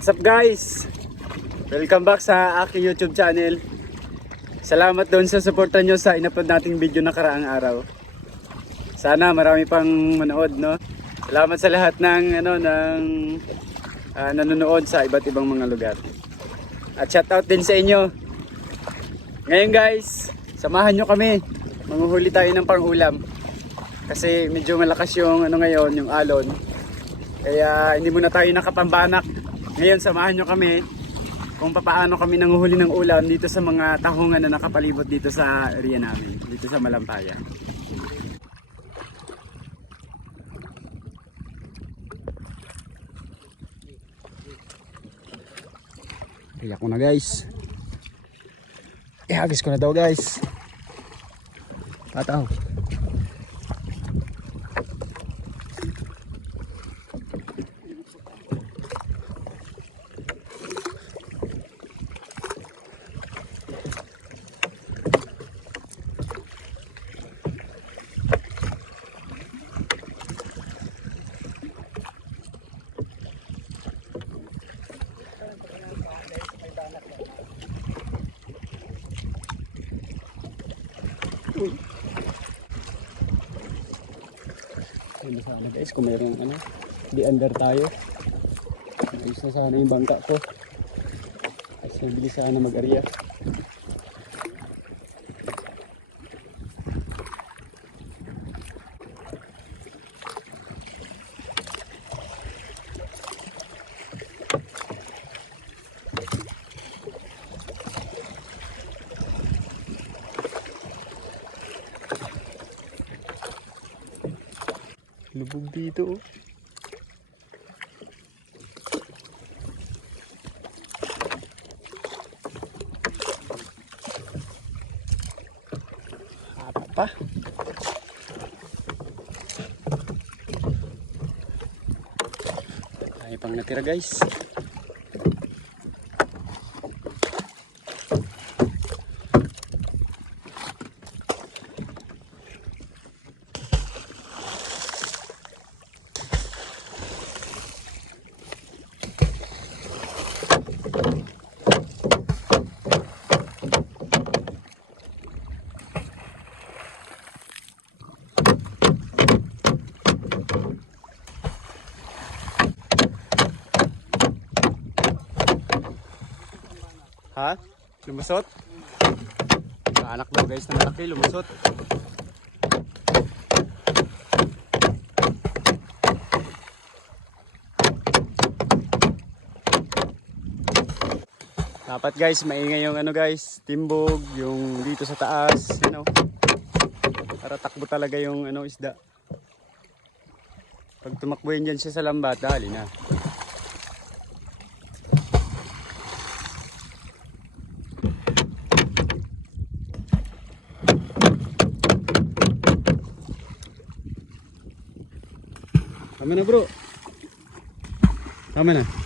What's up guys? Welcome back sa aking YouTube channel. Salamat doon sa suporta nyo sa inupload nating video na karaang araw. Sana marami pang manood, no? Salamat sa lahat ng ano ng ah, nanonood sa iba't ibang mga lugar. At shoutout din sa inyo. Ngayon guys, samahan nyo kami. Manguhuli tayo ng pangulam. Kasi medyo malakas yung ano ngayon, yung alon. Kaya hindi muna tayo nakapambanak. Ngayon samahan nyo kami kung paano kami nanguhuli ng ulam dito sa mga tahungan na nakapalibot dito sa area namin, dito sa Malampaya. Iyak ko na guys. Ihagis ko na daw guys. Pataw. Yun na sana guys, kung mayroong ano, di under tayo. Ayos na sana yung bangka ko. Ayos na sana mag-area. Lubog dito oh. Haba pa. Ay pang natira guys. Ha? Lumusot? Anak daw guys na malaki, lumusot. Dapat guys, maingay yung ano guys, timbog, yung dito sa taas, you know. Para takbo talaga yung ano isda. Pag tumakbo yun dyan siya sa lambat, dali na. Tama na bro. Tama na.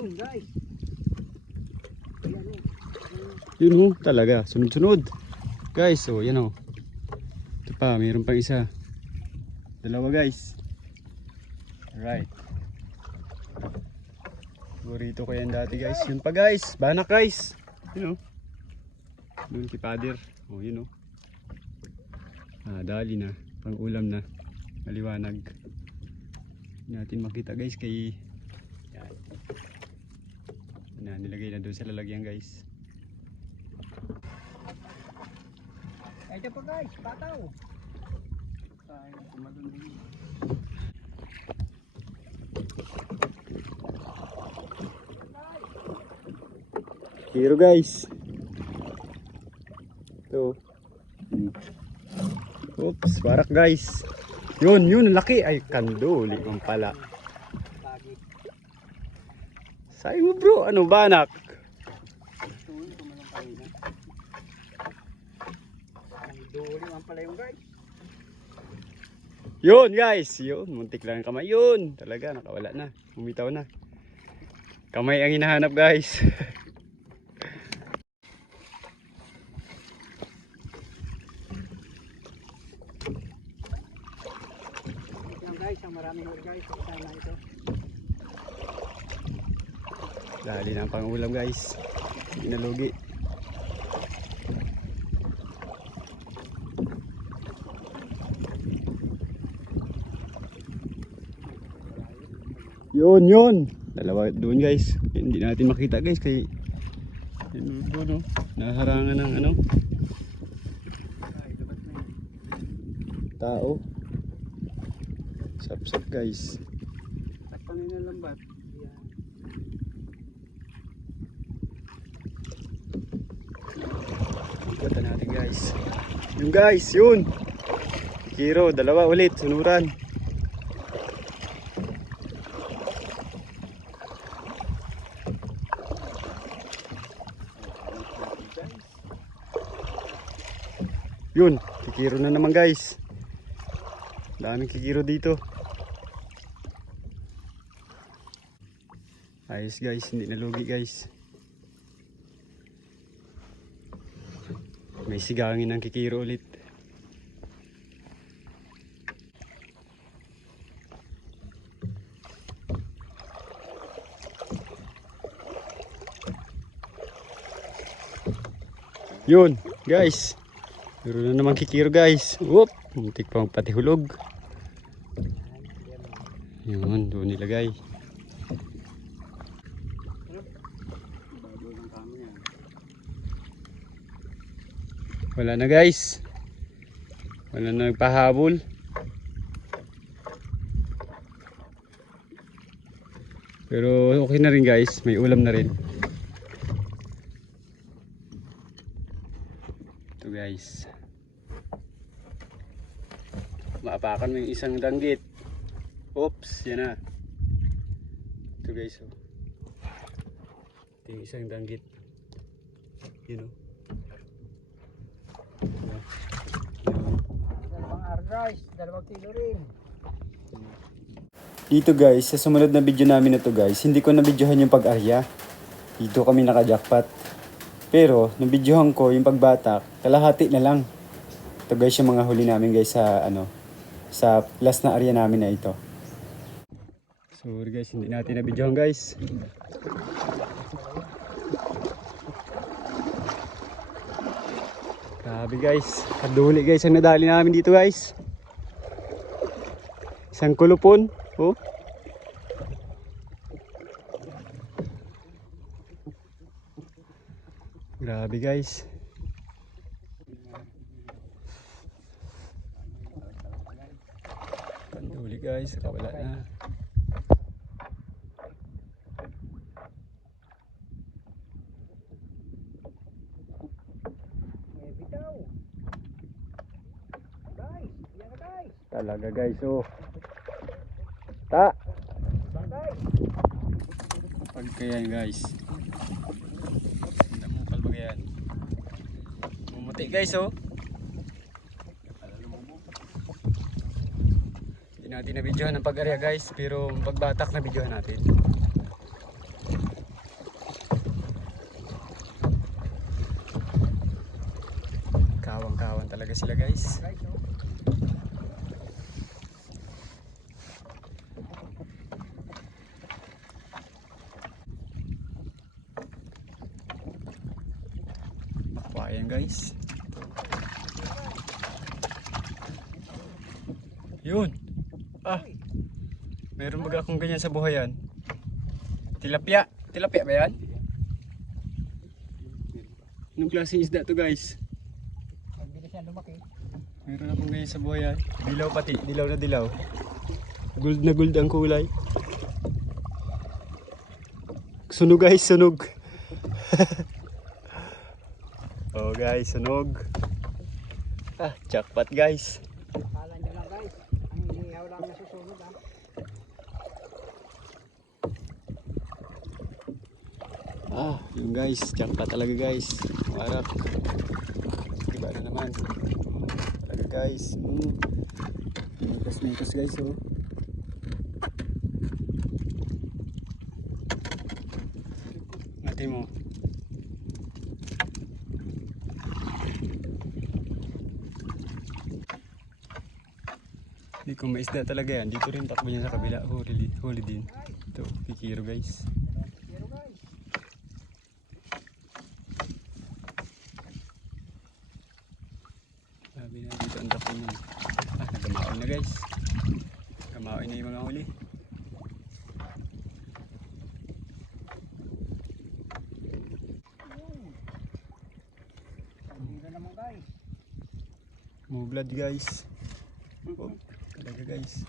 Guys. Ayan o. Yun ho, talaga. Sunod-sunod. Guys, oh, yan oh. Ito pa, mayroon pang isa. Dalawa guys. Alright. Burrito ko yan dati guys. Yun pa guys. Banak guys. Yun oh. Doon kay Pader. Oh, yun oh. Ah, dali na. Pang ulam na. Maliwanag. Natin makita guys kay. Na, nilagay na doon sa lalagyan guys. Ito pa guys, pataw. Sayang, tumalon din. Hero guys. Ito. Oops, barak guys. Yun, yun, laki. Ay, kanduli man pala. Sabi mo bro, ano ba anak? Yun guys, yun, muntik lang ang kamay. Yun, talaga, nakawala na. Umitaw na. Kamay ang hinahanap guys. Guys, ang maraming guys. Kasama ito. Dali na ang pangulam guys. Hindi na lugi. Yun, yun. Dalawa doon guys. Hindi natin makita guys kay doon no. Naharangan ng ano, na tao. Sap-sap guys. Nyo ng lambat. Yan. Ikutan natin guys. Yung guys, yun. Kiro, dalawa ulit, sunuran. Yun, kikiro na naman guys. Daming kikiro dito. Ayos guys, hindi nalugi guys. May sigangin ng kikiro ulit. Yun, guys. Meron na naman kikiro guys. Whoop, muntik pa pati hulog. Yun, doon nilagay. Bago ng kamo yan. Wala na guys. Wala na nagpahabol. Pero okay na rin guys. May ulam na rin. Ito guys. Maapakan mo yung isang danggit. Oops, yan na. Ito guys. Oh. Ito yung isang danggit. Yun oh. Dalawang ar guys. Dalawang kilo rin. Dito guys, sa sumunod na video namin na to guys, hindi ko na-videohan yung pag-arya. Dito kami naka-jackpot. Pero, na-videohan ko yung pagbatak, kalahati na lang. Ito guys yung mga huli namin guys sa ano, sa last na area namin na ito. Sorry guys, hindi natin na-videohan guys. Grabe guys, kaduli guys ang nadali namin dito guys. Isang kulupon. Oh. Grabe guys. Panduli guys, nakawala na. Talaga guys, oh. Pag kaya guys. Hindi mo kalbag yan. Mumuti guys, oh. Hindi natin na videohan ng pag-area guys, pero pagbatak na videohan natin. Kawang-kawan talaga sila guys. Guys, oh. Ayan guys. Yun. Ah. Meron baga akong ganyan sa buhayan. Tilapia. Tilapia ba yan? Anong klaseng isda to guys? Yan lumaki. Meron akong ganyan sa buhayan. Dilaw pati. Dilaw na dilaw. Gold na gold ang kulay. Sunog guys, sunog. oh guys, sunog. Ah, jackpot guys. Kala nyo lang guys. Ang walang nasusunod ha. Ah, yung guys, jackpot talaga guys. Warak. Iba na naman. Talaga guys. Mm. Mikas-mikas guys oh. Mati mo. Hindi kung maisda talaga yan. Dito rin takbo niya sa kabila. Huli, huli din. Ito, kikiro guys. Pero guys, Ang dako niyan. Ah, nagamaoy na guys. Gamaoy na yung mga huli. Mublad guys. Oh, talaga guys.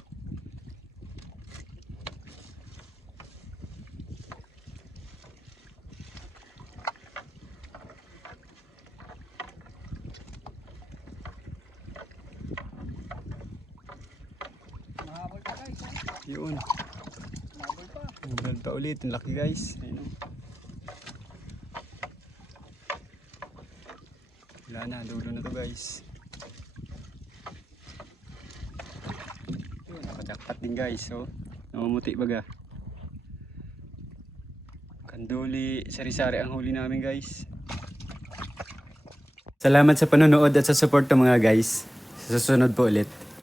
Mahabol pa guys ha. Yun. Mahabol pa. Mublad pa ulit. Ang laki guys. Ayun oh. Wala na. Dulo na to guys. Yun. Nakajakpat din guys. So, namumuti baga. Kanduli, sari-sari ang huli namin guys. Salamat sa panonood at sa support ng mga guys. Sa susunod po ulit.